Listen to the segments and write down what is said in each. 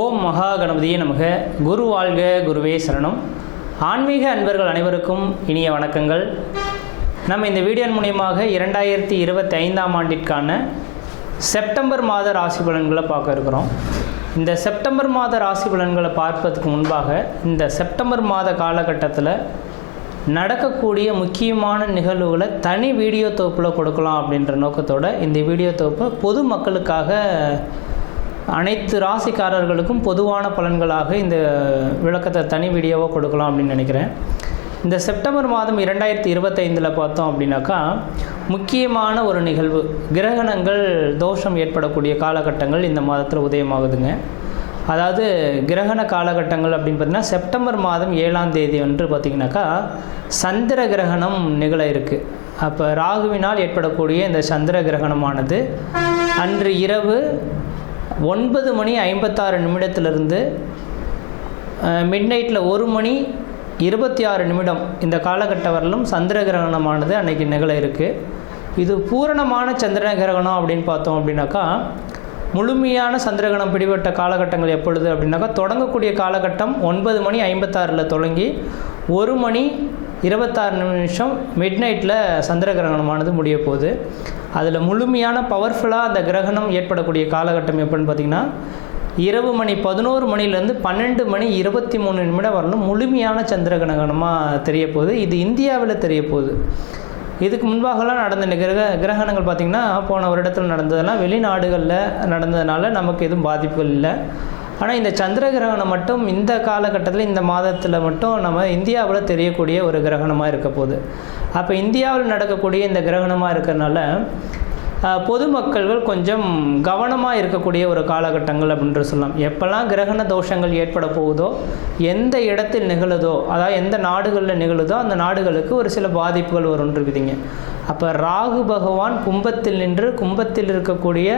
ஓம் மகா கணபதியே நமக. குரு வாழ்க, குருவே சரணம். ஆன்மீக அன்பர்கள் அனைவருக்கும் இனிய வணக்கங்கள். நம்ம இந்த வீடியோ மூலியமாக 2025ஆம் ஆண்டிற்கான செப்டம்பர் மாத ராசி பலன்களை பார்க்க இருக்கிறோம். இந்த செப்டம்பர் மாத ராசி பலன்களை பார்ப்பதற்கு முன்பாக இந்த செப்டம்பர் மாத காலகட்டத்தில் நடக்கக்கூடிய முக்கியமான நிகழ்வுகளை தனி வீடியோ தொகுப்பில் கொடுக்கலாம் அப்படின்ற நோக்கத்தோடு இந்த வீடியோ தொகுப்பை பொது மக்களுக்காக அனைத்து ராசிக்காரர்களுக்கும் பொதுவான பலன்களாக இந்த விளக்கத்தை தனி வீடியோவாக கொடுக்கலாம் அப்படின்னு நினைக்கிறேன். இந்த செப்டம்பர் மாதம் 2025 பார்த்தோம் அப்படின்னாக்கா முக்கியமான ஒரு நிகழ்வு, கிரகணங்கள் தோஷம் ஏற்படக்கூடிய காலகட்டங்கள் இந்த மாதத்தில் உதயமாகுதுங்க. அதாவது கிரகண காலகட்டங்கள் அப்படின்னு பார்த்திங்கன்னா செப்டம்பர் மாதம் 7ஆம் தேதி வந்து பார்த்திங்கனாக்கா சந்திர கிரகணம் நிகழ இருக்குது. அப்போ ராகுவினால் ஏற்படக்கூடிய இந்த சந்திர கிரகணமானது அன்று இரவு 9:56 மிட் நைட்டில் 1:26 இந்த காலகட்ட வரலும் சந்திர கிரகணமானது அன்றைக்கி நிகழ இருக்குது. இது பூரணமான சந்திர கிரகணம் அப்படின்னு பார்த்தோம் அப்படின்னாக்கா முழுமையான சந்திரகிரகணம் பிடிபட்ட காலகட்டங்கள் எப்பொழுது அப்படின்னாக்கா தொடங்கக்கூடிய காலகட்டம் 9:56 தொடங்கி 1:26 மிட் நைட்டில் சந்திர கிரகணமானது முடிய போகுது. அதில் முழுமையான பவர்ஃபுல்லாக அந்த கிரகணம் ஏற்படக்கூடிய காலகட்டம் எப்படின்னு பார்த்திங்கன்னா இரவு 11 12:23 வரலும் முழுமையான சந்திர கிரகணமாக தெரிய போகுது. இது இந்தியாவில் தெரிய போகுது. இதுக்கு முன்பாகலாம் நடந்த கிரகணங்கள் பார்த்திங்கன்னா போன வருடத்தில் நடந்ததெல்லாம் வெளிநாடுகளில் நடந்ததுனால நமக்கு எதுவும் பாதிப்புகள் இல்லை. ஆனால் இந்த சந்திர கிரகணம் மட்டும் இந்த காலகட்டத்தில் இந்த மாதத்தில் மட்டும் நம்ம இந்தியாவில் தெரியக்கூடிய ஒரு கிரகணமாக இருக்க போகுது. அப்போ இந்தியாவில் நடக்கக்கூடிய இந்த கிரகணமாக இருக்கிறதுனால பொதுமக்கள்கள் கொஞ்சம் கவனமாக இருக்கக்கூடிய ஒரு காலகட்டங்கள் அப்படின்ற சொல்லலாம். எப்போல்லாம் கிரகண தோஷங்கள் ஏற்பட போகுதோ, எந்த இடத்தில் நிகழுதோ, அதாவது எந்த நாடுகளில் நிகழுதோ அந்த நாடுகளுக்கு ஒரு சில பாதிப்புகள் வரும்ன்றதுங்க. அப்போ ராகு பகவான் கும்பத்தில் நின்று கும்பத்தில் இருக்கக்கூடிய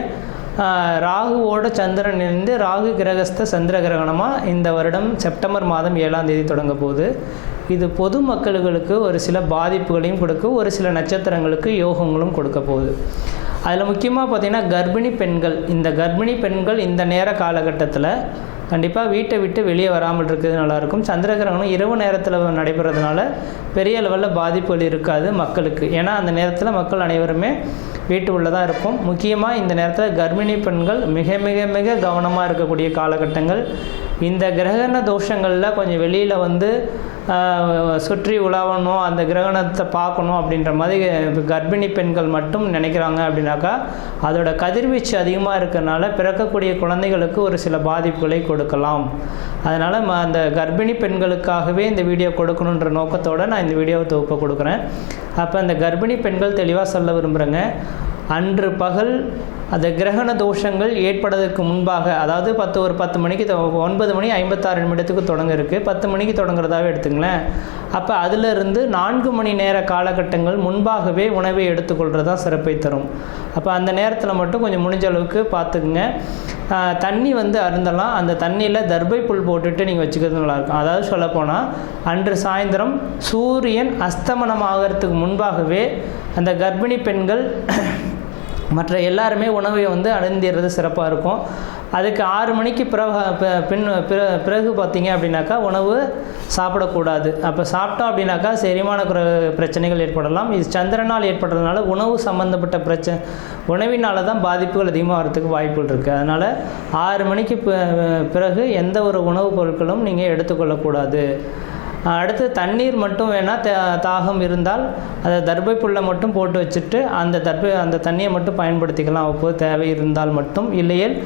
ராகுவோட சந்திரன் இருந்து ராகு கிரகஸ்த சந்திர கிரகணமாக இந்த வருடம் செப்டம்பர் மாதம் 7ஆம் தேதி தொடங்க போகுது. இது பொதுமக்களுக்கு ஒரு சில பாதிப்புகளையும் கொடுக்கும், ஒரு சில நட்சத்திரங்களுக்கு யோகங்களும் கொடுக்க போகுது. அதில் முக்கியமாக பார்த்திங்கன்னா கர்ப்பிணி பெண்கள், இந்த கர்ப்பிணி பெண்கள் இந்த நேர காலகட்டத்தில் கண்டிப்பாக வீட்டை விட்டு வெளியே வராமல் இருக்கிறது நல்லாயிருக்கும். சந்திர கிரகணம் இரவு நேரத்தில் நடைபெறதுனால பெரிய லெவலில் பாதிப்புகள் இருக்காது மக்களுக்கு. ஏன்னா அந்த நேரத்தில் மக்கள் அனைவருமே வீட்டு உள்ளதாக இருக்கும். முக்கியமாக இந்த நேரத்தில் கர்ப்பிணி பெண்கள் மிக மிக மிக கவனமாக இருக்கக்கூடிய காலகட்டங்கள். இந்த கிரகண தோஷங்களில் கொஞ்சம் வெளியில் வந்து சுற்றி உலாவணும், அந்த கிரகணத்தை பார்க்கணும் அப்படின்ற மாதிரி கர்ப்பிணி பெண்கள் மட்டும் நினைக்கிறாங்க அப்படின்னாக்கா அதோட கதிர்வீச்சு அதிகமாக இருக்கிறதுனால பிறக்கக்கூடிய குழந்தைகளுக்கு ஒரு சில பாதிப்புகளை கொடுக்கலாம். அதனால் அந்த கர்ப்பிணி பெண்களுக்காகவே இந்த வீடியோ கொடுக்கணுன்ற நோக்கத்தோடு நான் இந்த வீடியோவை தொகுப்பை கொடுக்குறேன். அப்போ அந்த கர்ப்பிணி பெண்கள் தெளிவாக சொல்ல விரும்புகிறேங்க, அன்று பகல் அந்த கிரகண தோஷங்கள் ஏற்படுவதற்கு முன்பாக, அதாவது 10 மணிக்கு 9:56 தொடங்க இருக்குது, 10 மணிக்கு தொடங்குறதாவே எடுத்துங்களேன். அப்போ அதிலிருந்து 4 மணி நேர காலகட்டங்கள் முன்பாகவே உணவை எடுத்துக்கொள்கிறதா சிறப்பை தரும். அப்போ அந்த நேரத்தில் மட்டும் கொஞ்சம் முடிஞ்ச அளவுக்கு பார்த்துக்குங்க. தண்ணி வந்து அருந்தலாம். அந்த தண்ணியில் தர்பை புல் போட்டுட்டு நீங்கள் வச்சுக்கிறது நல்லாயிருக்கும். அதாவது சொல்லப்போனால் அன்று சாயந்தரம் சூரியன் அஸ்தமனம் ஆகிறதுக்கு முன்பாகவே அந்த கர்ப்பிணி பெண்கள் மற்ற எல்லாருமே உணவை வந்து அருந்திடுறது சிறப்பாக இருக்கும். அதுக்கு 6 மணிக்கு பிறகு பார்த்தீங்க அப்படின்னாக்கா உணவு சாப்பிடக்கூடாது. அப்போ சாப்பிட்டோம் அப்படின்னாக்கா செரிமான பிரச்சனைகள் ஏற்படலாம். இது சந்திரனால் ஏற்படுறதுனால உணவு சம்மந்தப்பட்ட உணவினால தான் பாதிப்புகள் அதிகமாக வரதுக்கு வாய்ப்புகள் இருக்குது. அதனால் 6 மணிக்கு பிறகு எந்த ஒரு உணவுப் பொருட்களும் நீங்கள் எடுத்துக்கொள்ளக்கூடாது. அடுத்து தண்ணீர் மட்டும் வேணால் தாகம் இருந்தால் அதை தர்பை புல்லை மட்டும் போட்டு வச்சுட்டு அந்த தண்ணியை மட்டும் பயன்படுத்திக்கலாம் அப்போது தேவை இருந்தால் மட்டும். இல்லையேல்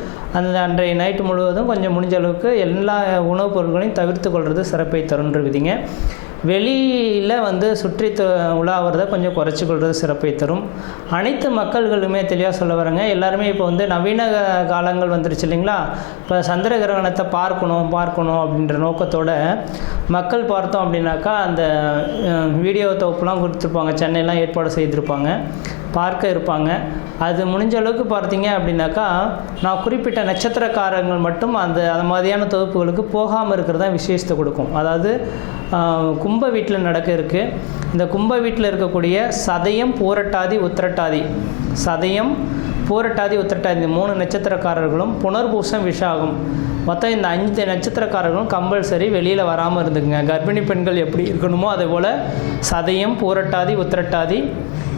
அன்றைய நைட்டு முழுவதும் கொஞ்சம் முடிஞ்ச அளவுக்கு எல்லா உணவுப் பொருட்களையும் தவிர்த்து கொள்வது சிறப்பை தருன்ற விதிங்க. வெளியில் வந்து சுற்றி உலாவறதை கொஞ்சம் குறைச்சி கொள்வது சிறப்பை தரும். அனைத்து மக்கள்களுமே தெளிவாக சொல்ல வரேங்க. எல்லாருமே இப்போ வந்து நவீன காலங்கள் வந்துருச்சு இல்லைங்களா. இப்போ சந்திர கிரகணத்தை பார்க்கணும் அப்படின்ற நோக்கத்தோடு மக்கள் பார்த்தோம் அப்படின்னாக்கா அந்த வீடியோ தொகுப்புலாம் கொடுத்துருப்பாங்க, சென்னையெல்லாம் ஏற்பாடு செய்திருப்பாங்க. பார்க்க இருப்பாங்க. அது முடிஞ்ச அளவுக்கு பார்த்தீங்க அப்படின்னாக்கா, நான் குறிப்பிட்ட நட்சத்திரக்காரங்கள் மட்டும் அந்த மாதிரியான தொகுப்புகளுக்கு போகாமல் இருக்கிறது தான் விசேஷத்தை கொடுக்கும். அதாவது கும்ப வீட்டில் நடக்க இருக்குது. இந்த கும்ப வீட்டில் இருக்கக்கூடிய சதயம், பூரட்டாதி, உத்திரட்டாதி, சதயம், பூரட்டாதி, உத்திரட்டாதி இந்த 3 நட்சத்திரக்காரர்களும், புனர்பூசம், விஷாகம், மொத்தம் இந்த 5 நட்சத்திரக்காரர்களும் கம்பல்சரி வெளியில் வராமல் இருந்துக்குங்க. கர்ப்பிணி பெண்கள் எப்படி இருக்கணுமோ அதே போல் சதயம், பூரட்டாதி, உத்திரட்டாதி,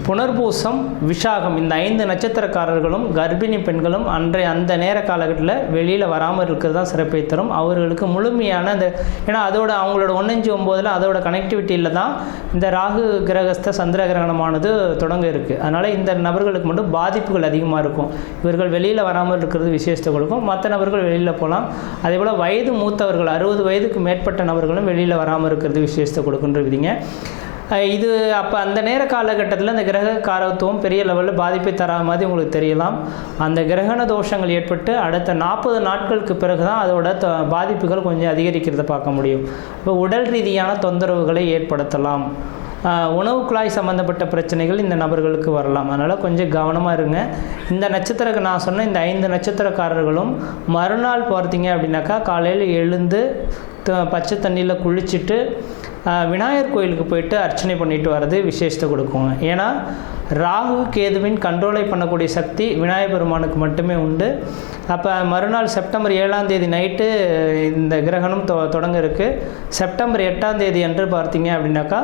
புனர்பூசம், விஷாகம் இந்த 5 நட்சத்திரக்காரர்களும் கர்ப்பிணி பெண்களும் அந்த நேர காலகட்டத்தில் வெளியில் வராமல் இருக்கிறது தான் சிறப்பை தரும். அவர்களுக்கு முழுமையான அந்த ஏன்னா அதோட அவங்களோட 1-5-9 அதோட கனெக்டிவிட்டியில் தான் இந்த ராகு கிரகஸ்த சந்திர கிரகணமானது தொடங்க இருக்குது. அதனால் இந்த நபர்களுக்கு மட்டும் பாதிப்புகள் அதிகமாக இருக்கும். இவர்கள் வெளியில் வராமல் இருக்கிறது விசேஷத்தை கொடுக்கும். மற்ற நபர்கள் வெளியில் போகலாம். அதே போல் வயது மூத்தவர்கள் 60 வயதுக்கு மேற்பட்ட நபர்களும் வெளியில் வராமல் இருக்கிறது விசேஷத்தை கொடுக்குன்ற விதிங்க. இது அப்போ அந்த நேர காலகட்டத்தில் அந்த கிரக காரத்துவம் பெரிய லெவலில் பாதிப்பை தராத மாதிரி உங்களுக்கு தெரியலாம். அந்த கிரகண தோஷங்கள் ஏற்பட்டு அடுத்த 40 நாட்களுக்கு பிறகு தான் அதோட பாதிப்புகள் கொஞ்சம் அதிகரிக்கிறத பார்க்க முடியும். இப்போ உடல் ரீதியான தொந்தரவுகளை ஏற்படுத்தலாம். உணவு குழாய் சம்மந்தப்பட்ட பிரச்சனைகள் இந்த நபர்களுக்கு வரலாம். அதனால் கொஞ்சம் கவனமாக இருங்க. இந்த நட்சத்திர நான் சொன்ன இந்த 5 நட்சத்திரக்காரர்களும் மறுநாள் பார்த்தீங்க அப்படின்னாக்கா காலையில் எழுந்து பச்சை தண்ணியில் குளிச்சுட்டு விநாயகர் கோயிலுக்கு போயிட்டு அர்ச்சனை பண்ணிட்டு வர்றது விசேஷத்தை கொடுக்குங்க. ஏன்னா ராகு கேதுவின் கண்ட்ரோலை பண்ணக்கூடிய சக்தி விநாயகர் பெருமானுக்கு மட்டுமே உண்டு. அப்போ மறுநாள் செப்டம்பர் 7ஆம் தேதி நைட்டு இந்த கிரகணம் தொடங்க இருக்குது. செப்டம்பர் 8ஆம் தேதி அன்று பார்த்தீங்க அப்படின்னாக்கா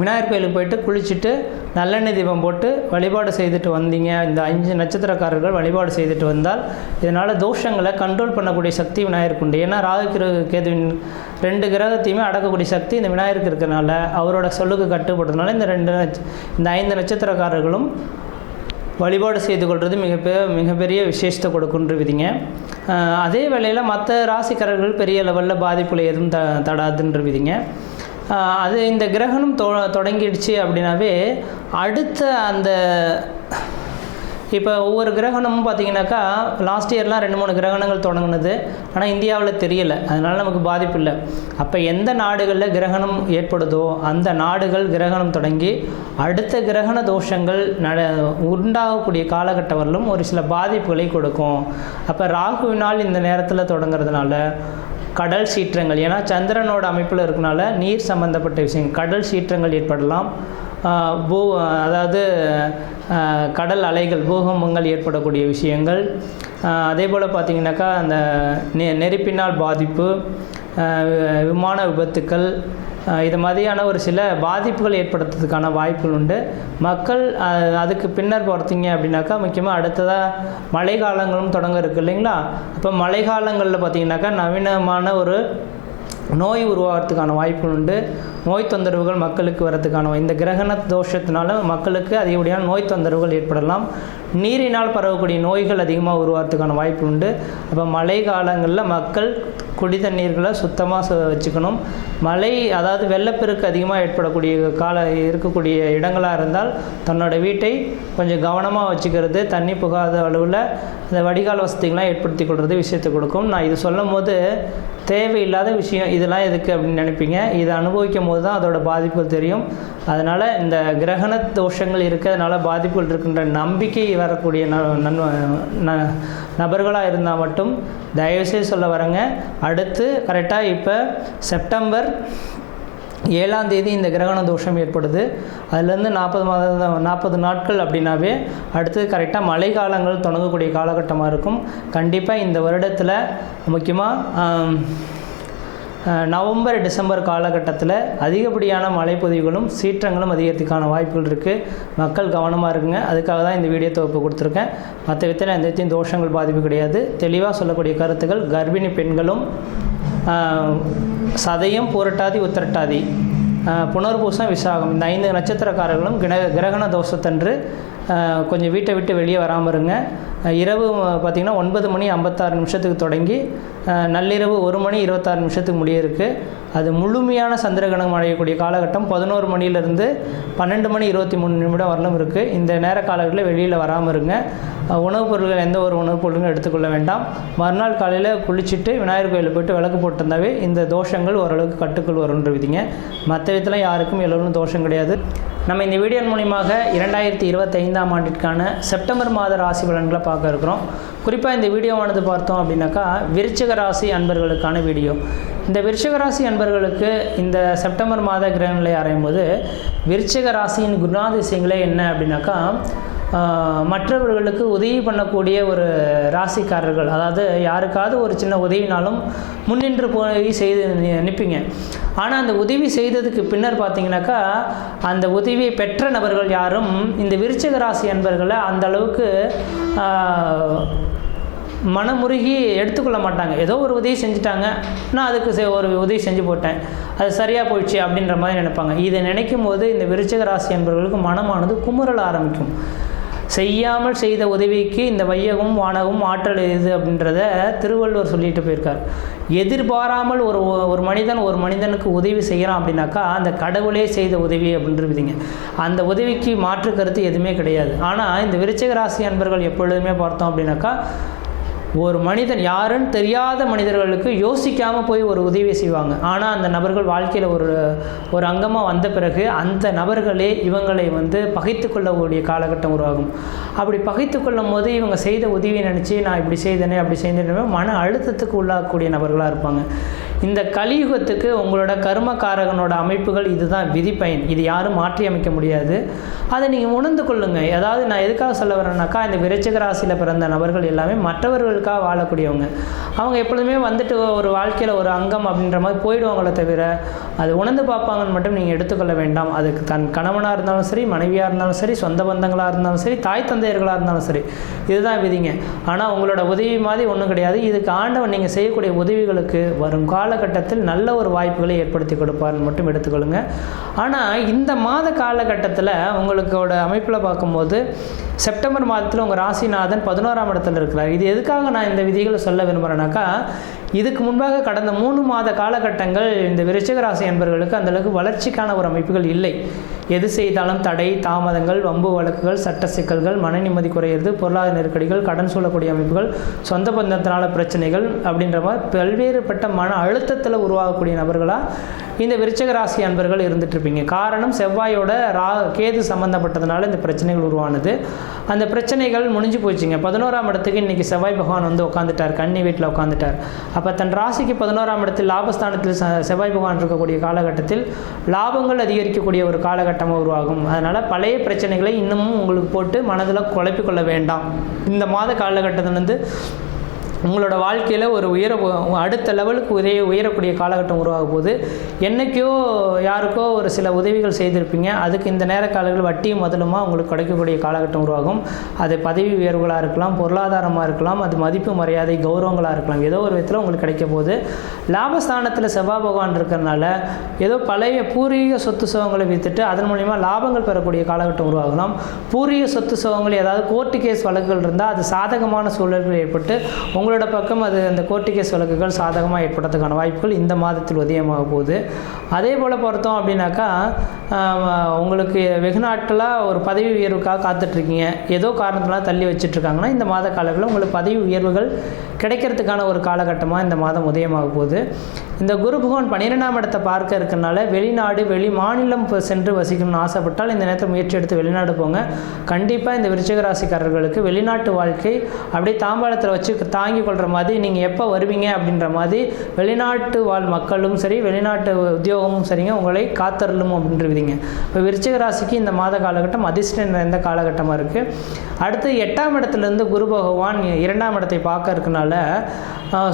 விநாயகர் கோயிலுக்கு போயிட்டு குளிச்சுட்டு நல்லெண்ணெய் தீபம் போட்டு வழிபாடு செய்துட்டு வந்தீங்க. இந்த 5 நட்சத்திரக்காரர்கள் வழிபாடு செய்துட்டு வந்தால் இதனால் தோஷங்களை கண்ட்ரோல் பண்ணக்கூடிய சக்தி விநாயகருக்கு உண்டு. ஏன்னா ராகு கேதுவின் 2 கிரகத்தையுமே அடக்கக்கூடிய சக்தி இந்த விநாயகருக்கு இருக்கிறனால அவரோட சொல்லுக்கு கட்டுப்படுறதுனால இந்த 5 நட்சத்திரக்காரர்களும் வழிபாடு செய்து கொள்வது மிகப்பெரிய விசேஷத்தை கொடுக்குன்ற விதிங்க. அதே வேளையில் மற்ற ராசிக்காரர்கள் பெரிய லெவலில் பாதிப்புகளை எதுவும் தடாதுன்ற விதிங்க. அது இந்த கிரகணம் தொடங்கிடுச்சு அப்படின்னாவே அடுத்த அந்த இப்போ ஒவ்வொரு கிரகணமும் பார்த்திங்கனாக்கா லாஸ்ட் இயர்லாம் 2-3 கிரகணங்கள் தொடங்கினது. ஆனால் இந்தியாவில் தெரியலை, அதனால் நமக்கு பாதிப்பு இல்லை. அப்போ எந்த நாடுகளில் கிரகணம் ஏற்படுதோ அந்த நாடுகள் கிரகணம் தொடங்கி அடுத்த கிரகண தோஷங்கள் உண்டாகக்கூடிய காலகட்டம் வரலும் ஒரு சில பாதிப்புகளை கொடுக்கும். அப்போ ராகுவினால் இந்த நேரத்தில் தொடங்கிறதுனால கடல் சீற்றங்கள், ஏன்னா சந்திரனோட அமைப்பில் இருக்கனால நீர் சம்பந்தப்பட்ட விஷயங்கள், கடல் சீற்றங்கள் ஏற்படலாம். அதாவது கடல் அலைகள், பூகம்பங்கள் ஏற்படக்கூடிய விஷயங்கள். அதே போல் பார்த்திங்கனாக்கா அந்த நெருப்பினால் பாதிப்பு, விமான விபத்துக்கள், இது மாதிரியான ஒரு சில பாதிப்புகள் ஏற்படுத்துறதுக்கான வாய்ப்புகள் உண்டு. மக்கள் அதுக்கு பின்னர் பார்த்தீங்க அப்படின்னாக்கா முக்கியமாக அடுத்ததாக மழை காலங்களும் தொடங்க இருக்குது இல்லைங்களா. அப்போ மழை காலங்களில் பார்த்திங்கனாக்கா நவீனமான ஒரு நோய் உருவாகிறதுக்கான வாய்ப்புகள் உண்டு. நோய் தொந்தரவுகள் மக்களுக்கு வரதுக்கான இந்த கிரகண தோஷத்தினால மக்களுக்கு அதிகப்படியான நோய் தொந்தரவுகள் ஏற்படலாம். நீரினால் பரவக்கூடிய நோய்கள் அதிகமாக உருவாகிறதுக்கான வாய்ப்பு உண்டு. அப்போ மழை காலங்களில் மக்கள் குடி தண்ணீர்களை சுத்தமாக வச்சுக்கணும். மழை அதாவது வெள்ளப்பெருக்கு அதிகமாக ஏற்படக்கூடிய இருக்கக்கூடிய இடங்களாக இருந்தால் தன்னோட வீட்டை கொஞ்சம் கவனமாக வச்சுக்கிறது, தண்ணி புகாத அளவில் இந்த வடிகால் வசதிகள்லாம் ஏற்படுத்தி கொள்வது விஷயத்தை கொடுக்கும். நான் இது சொல்லும் போது தேவையில்லாத விஷயம் இதெல்லாம் எதுக்கு அப்படின்னு நினைப்பீங்க. இதை அனுபவிக்கும் போது தான் அதோட பாதிப்புகள் தெரியும். அதனால் இந்த கிரகண தோஷங்கள் இருக்கிறதுனால பாதிப்புகள் இருக்கின்ற நம்பிக்கை வரக்கூடிய நபர்களாக இருந்தால் மட்டும் தயவுசெய்து சொல்ல வரேங்க. அடுத்து கரெக்டாக இப்போ செப்டம்பர் 7ஆம் தேதி இந்த கிரகண தோஷம் ஏற்படுது. அதுலேருந்து 40 நாட்கள் அப்படின்னாவே அடுத்து கரெக்டாக மழை காலங்கள் தொடங்கக்கூடிய காலகட்டமாக இருக்கும். கண்டிப்பாக இந்த வருடத்தில் முக்கியமாக நவம்பர் டிசம்பர் காலகட்டத்தில் அதிகப்படியான மழைப்பொழிவுகளும் சீற்றங்களும் அதிகரிக்கிறதுக்கான வாய்ப்புகள் இருக்குது. மக்கள் கவனமாக இருக்குங்க. அதுக்காக தான் இந்த வீடியோ தொகுப்பு கொடுத்துருக்கேன். மற்ற விதத்தில் எந்த தோஷங்கள் பாதிப்பு கிடையாது. தெளிவாக சொல்லக்கூடிய கருத்துக்கள் கர்ப்பிணி பெண்களும் சதயம், பூரட்டாதி, உத்திரட்டாதி, புனர்பூசம், விசாகம் இந்த 5 நட்சத்திரக்காரர்களும் கிரகண தோஷத்தன்று கொஞ்சம் வீட்டை விட்டு வெளியே வராமல் இருங்க. இரவு பார்த்திங்கன்னா 9:56 தொடங்கி நள்ளிரவு 1 மணி 26 நிமிஷத்துக்கு முடிய இருக்குது. அது முழுமையான சந்திரகிரகணம் அடையக்கூடிய காலகட்டம் 11 மணிலேருந்து 12 மணி 23 நிமிடம் வரலும் இருக்குது. இந்த நேர காலங்களில் வெளியில் வராமல் இருங்க. உணவுப் பொருட்கள் எந்த ஒரு உணவுப் பொருட்களும் எடுத்துக்கொள்ள வேண்டாம். மறுநாள் காலையில் குளிச்சுட்டு விநாயகர் கோயிலில் போய்ட்டு விளக்கு போட்டிருந்தாவே இந்த தோஷங்கள் ஓரளவுக்கு கட்டுக்குள் வரும்ன்ற விதிங்க. மற்ற விதத்தில் யாருக்கும் எல்லோரும் தோஷம் கிடையாது. நம்ம இந்த வீடியோ மூலியமாக 2025ஆம் ஆண்டிற்கான செப்டம்பர் மாத ராசி பலன்களை பார்க்க இருக்கிறோம். குறிப்பாக இந்த வீடியோவானது பார்த்தோம் அப்படின்னாக்கா விருச்சிக ராசி அன்பர்களுக்கான வீடியோ. இந்த விருச்சிக ராசி அன்பர்களுக்கு இந்த செப்டம்பர் மாத கிரகங்களை ஆராயும் போது விருச்சிக ராசியின் குணாதிசயங்களே என்ன அப்படின்னாக்கா, மற்றவர்களுக்கு உதவி பண்ணக்கூடிய ஒரு ராசிக்காரர்கள். அதாவது யாருக்காவது ஒரு சின்ன உதவினாலும் முன்னின்று போய் செய்து நிற்பீங்க. ஆனால் அந்த உதவி செய்ததுக்கு பின்னர் பார்த்தீங்கன்னாக்கா அந்த உதவியை பெற்ற நபர்கள் யாரும் இந்த விருச்சிக ராசி அன்பர்களை அந்த அளவுக்கு மனமுருகி எடுத்துக்கொள்ள மாட்டாங்க. ஏதோ ஒரு உதவி செஞ்சுட்டாங்க, நான் அதுக்கு ஒரு உதவி செஞ்சு போட்டேன், அது சரியாக போயிடுச்சு அப்படின்ற மாதிரி நினைப்பாங்க. இதை நினைக்கும் போது இந்த விருச்சிக ராசி அன்பர்களுக்கு மனமானது குமுறல் ஆரம்பிக்கும். செய்யாமல் செய்த உதவிக்கு இந்த வையகம் வானகம் ஆற்றல் எது அப்படின்றத திருவள்ளுவர் சொல்லிட்டு போயிருக்கார். எதிர்பாராமல் ஒரு மனிதனுக்கு உதவி செய்கிறான் அப்படின்னாக்கா அந்த கடவுளே செய்த உதவி அப்படின்றதுங்க. அந்த உதவிக்கு மாற்று கருத்து எதுவுமே கிடையாது. ஆனால் இந்த விருச்சிக ராசி அன்பர்கள் எப்பொழுதுமே பார்த்தோம் அப்படின்னாக்கா ஒரு மனிதன் யாருன்னு தெரியாத மனிதர்களுக்கு யோசிக்காமல் போய் ஒரு உதவி செய்வாங்க. ஆனால் அந்த நபர்கள் வாழ்க்கையில் ஒரு அங்கமாக வந்த பிறகு அந்த நபர்களே இவங்களை பகைத்து கொள்ளக்கூடிய காலகட்டம் உருவாகும். அப்படி பகைத்து கொள்ளும் போது இவங்க செய்த உதவியை நினச்சி நான் இப்படி செய்தேனே அப்படி செய்தேனே மன அழுத்தத்துக்கு உள்ளாகக்கூடிய நபர்களாக இருப்பாங்க. இந்த கலியுகத்துக்கு உங்களோட கர்மகாரகனோட அமைப்புகள் இதுதான் விதிப்பயன். இது யாரும் மாற்றி அமைக்க முடியாது. அதை நீங்கள் உணர்ந்து கொள்ளுங்கள். அதாவது நான் எதுக்காக சொல்ல வரேன்னாக்கா இந்த விருச்சிக ராசியில் பிறந்த நபர்கள் எல்லாமே மற்றவர்களுக்காக வாழக்கூடியவங்க. அவங்க எப்பொழுதுமே ஒரு வாழ்க்கையில் ஒரு அங்கம் அப்படின்ற மாதிரி போயிடுவாங்களே தவிர அது உணர்ந்து பார்ப்பாங்கன்னு மட்டும் நீங்கள் எடுத்துக்கொள்ள வேண்டாம். அதுக்கு தன் கணவனாக இருந்தாலும் சரி, மனைவியாக இருந்தாலும் சரி, சொந்த பந்தங்களாக இருந்தாலும் சரி, தாய் தந்தையர்களாக இருந்தாலும் சரி, இதுதான் விதிங்க. ஆனால் உங்களோட உதவி மாதிரி ஒன்றும் கிடையாது. இதுக்கு ஆண்டவன் நீங்கள் செய்யக்கூடிய உதவிகளுக்கு வரும் காலகட்டத்தில் நல்ல ஒரு வாய்ப்புகளை ஏற்படுத்தி கொடுப்பார்னு மட்டும் எடுத்துக்கொள்ளுங்க. ஆனால் இந்த மாத காலகட்டத்தில் உங்களுக்கோட அமைப்பில் பார்க்கும்போது செப்டம்பர் மாதத்தில் உங்கள் ராசிநாதன் 11ஆம் இடத்துல இருக்கிறார். இது எதுக்காக நான் இந்த விதிகளை சொல்ல விரும்புகிறேன்னாக்கா, இதுக்கு முன்பாக கடந்த 3 மாத காலகட்டங்கள் இந்த விருச்சிக ராசி என்பவர்களுக்கு அந்தளவுக்கு வளர்ச்சிக்கான ஒரு அமைப்புகள் இல்லை. எது செய்தாலும் தடை, தாமதங்கள், வம்பு வழக்குகள், சட்ட சிக்கல்கள், மன நிம்மதி குறையிறது, பொருளாதார நெருக்கடிகள், கடன் சூழக்கூடிய அமைப்புகள், சொந்த பந்தத்தினால பிரச்சனைகள் அப்படின்ற மாதிரி பல்வேறுபட்ட மன அழுத்தத்தில் உருவாகக்கூடிய நபர்களாக இந்த விருச்சிக ராசி அன்பர்கள் இருந்துகிட்ருப்பீங்க. காரணம் செவ்வாயோட கேது சம்மந்தப்பட்டதுனால இந்த பிரச்சனைகள் உருவானது. அந்த பிரச்சனைகள் முடிஞ்சு போச்சுங்க. 11ஆம் இடத்துக்கு இன்றைக்கி செவ்வாய் பகவான் உட்காந்துட்டார், கன்னி வீட்டில் உட்காந்துட்டார். அப்போ தன் ராசிக்கு 11ஆம் இடத்தில் லாபஸ்தானத்தில் செவ்வாய் பகவான் இருக்கக்கூடிய காலகட்டத்தில் லாபங்கள் அதிகரிக்கக்கூடிய ஒரு காலகட்டமாக உருவாகும். அதனால் பழைய பிரச்சனைகளை இன்னமும் உங்களுக்கு போட்டு மனதில் குழப்பிக்கொள்ள வேண்டாம். இந்த மாத காலகட்டத்திலிருந்து உங்களோட வாழ்க்கையில் ஒரு அடுத்த லெவலுக்கு உயரக்கூடிய காலகட்டம் உருவாகும் போது என்றைக்கோ யாருக்கோ ஒரு சில உதவிகள் செய்திருப்பீங்க. அதுக்கு இந்த நேர காலங்கள் வட்டியும் முதலுமா உங்களுக்கு கிடைக்கக்கூடிய காலகட்டம் உருவாகும். அது பதவி உயர்வுகளாக இருக்கலாம், பொருளாதாரமாக இருக்கலாம், அது மதிப்பு மரியாதை கௌரவங்களாக இருக்கலாம். ஏதோ ஒரு விதத்தில் உங்களுக்கு கிடைக்க போது லாபஸ்தானத்தில் செவ்வாய் பகவான் இருக்கிறதுனால ஏதோ பழைய பூர்வீக சொத்து சுகங்களை விற்றுட்டு அதன் மூலிமா லாபங்கள் பெறக்கூடிய காலகட்டம் உருவாகலாம். பூர்வீக சொத்து சுகங்கள் ஏதாவது கோர்ட்டு கேஸ் வழக்குகள் இருந்தால் அது சாதகமான சூழல்கள் ஏற்பட்டு உங்களோட பக்கம் அது அந்த கோர்ட்டு கேஸ் வழக்குகள் சாதகமாக ஏற்படுறதுக்கான வாய்ப்புகள் இந்த மாதத்தில் உதயமாக போகுது. அதே போல் பார்த்தோம் அப்படின்னாக்கா உங்களுக்கு வெகு நாட்களாக ஒரு பதவி உயர்வுக்காக காத்துட்ருக்கீங்க. ஏதோ காரணத்தினால தள்ளி வச்சுட்ருக்காங்கன்னா இந்த மாத காலங்களில் உங்களுக்கு பதவி உயர்வுகள் கிடைக்கிறதுக்கான ஒரு காலகட்டமாக இந்த மாதம் உதயமாக போகுது. இந்த குரு பகவான் 12ஆம் இடத்தை பார்க்க இருக்கிறனால வெளிநாடு வெளி மாநிலம் சென்று வசிக்கணும்னு ஆசைப்பட்டால் இந்த நேரத்தில் முயற்சி எடுத்து வெளிநாடு போங்க. கண்டிப்பாக இந்த விருச்சிக ராசிக்காரர்களுக்கு வெளிநாட்டு வாழ்க்கை அப்படியே தாம்பாளத்தில் வச்சு தாங்கி கொள்கிற மாதிரி நீங்கள் எப்போ வருவீங்க அப்படின்ற மாதிரி வெளிநாட்டு வாழ் மக்களும் சரி, வெளிநாட்டு உத்தியோகமும் சரிங்க உங்களை காத்தருளும் அப்படின்ற விதிங்க. இப்போ விருச்சிக ராசிக்கு இந்த மாத காலகட்டம் அதிர்ஷ்டம் நிறைந்த காலகட்டமாக இருக்குது. அடுத்து 8ஆம் இடத்துலேருந்து குரு பகவான் 2ஆம் இடத்தை பார்க்க இருக்கனால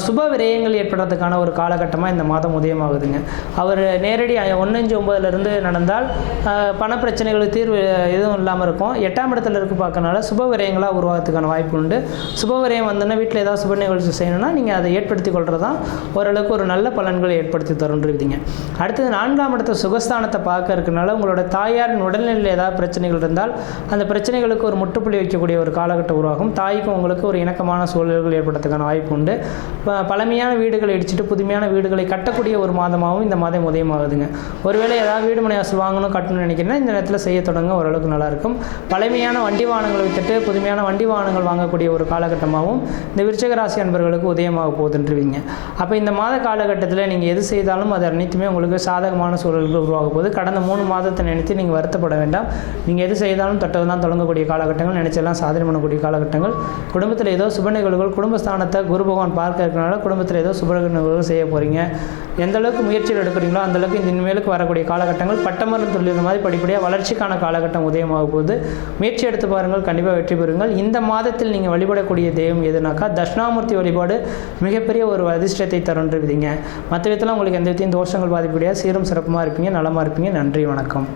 சுப விரயங்கள் ஏற்படுறதுக்கான ஒரு காலகட்டமாக இந்த மாதம் உதயமாகுதுங்க. அவர் நேரடி 1-9 நடந்தால் பண பிரச்சனைகளுக்கு தீர்வு எதுவும் இல்லாமல் இருக்கும். 8ஆம் இடத்துல இருக்கு பார்க்கறனால சுப விரயங்களாக உருவாகிறதுக்கான வாய்ப்பு உண்டு. சுப விரயம் வந்தோன்னா வீட்டில் ஏதாவது சுப சுப நிகழ்ச்சி செய்யணும்னா நீங்கள் அதை ஏற்படுத்தி கொள்கிறது தான் ஓரளவுக்கு ஒரு நல்ல பலன்களை ஏற்படுத்தி தருன்றீங்க. அடுத்தது 4ஆம் இடத்த சுகஸ்தானத்தை பார்க்க இருக்கனால உங்களோட தாயாரின் உடல்நிலையில் ஏதாவது பிரச்சனைகள் இருந்தால் அந்த பிரச்சனைகளுக்கு ஒரு முற்றுப்புள்ளி வைக்கக்கூடிய ஒரு காலகட்டம் உருவாகும். தாய்க்கும் உங்களுக்கு ஒரு இணக்கமான சூழல்கள் ஏற்படுறதுக்கான வாய்ப்பு உண்டு. பழமையான வீடுகளை இடிச்சிட்டு புதுமையான வீடுகளை கட்டக்கூடிய ஒரு மாதமாகவும் இந்த மாதம் உதயமாகுதுங்க. ஒருவேளை ஏதாவது வீடு மனை வாசல் வாங்கணும் கட்டணும்னு நினைக்கிறேன்னா இந்த நேரத்தில் செய்ய தொடங்க ஓரளவுக்கு நல்லாயிருக்கும். பழமையான வண்டி வாகனங்களை விட்டுட்டு புதுமையான வண்டி வாகனங்கள் வாங்கக்கூடிய ஒரு காலகட்டமாகவும் இந்த விருச்சிக ராசி அன்பர்களுக்கு உதயமாக போகுதுன்றீங்க. அப்போ இந்த மாத காலகட்டத்தில் நீங்கள் எது செய்தாலும் அது அனைத்துமே உங்களுக்கு சாதகமான சூழல்கள் உருவாக போகுது. கடந்த 3 மாதத்தை நினைத்து நீங்கள் வருத்தப்பட வேண்டாம். நீங்கள் எது செய்தாலும் தொட்டதெல்லாம் தொடங்கக்கூடிய காலகட்டங்கள், நினைச்செல்லாம் சாதனை பண்ணக்கூடிய காலகட்டங்கள். குடும்பத்தில் ஏதோ சுப நிகழ்வுகள், குடும்பஸ்தானத்தை குரு பகவான் பார்க்க இருக்கிறனால குடும்பத்தில் ஏதோ சுப நிகழ்வுகள் செய்ய போகிறீங்க. எந்த அளவுக்கு முயற்சிகள் எடுக்கிறீங்களோ அந்தளவுக்கு இந்த இனிமேலுக்கு வரக்கூடிய காலகட்டங்கள் பட்டமரம் தொழில் மாதிரி படிப்படியாக வளர்ச்சிக்கான காலகட்டம் உதயமாக போகுது. முயற்சி எடுத்து பாருங்கள், கண்டிப்பாக வெற்றி பெறுங்கள். இந்த மாதத்தில் நீங்கள் வழிபடக்கூடிய தெய்வம் எதுனாக்கா தட்சிணாமூர்த்தி வழிபாடு மிகப்பெரிய ஒரு அதிர்ஷ்டத்தை தருன்றீங்க. மற்ற விதத்தில் உங்களுக்கு எந்த விதத்தையும் தோஷங்கள் பாதிப்படியாக சீரும் சிறப்புமாக இருப்பீங்க, நலமாக இருப்பீங்க. நன்றி, வணக்கம்.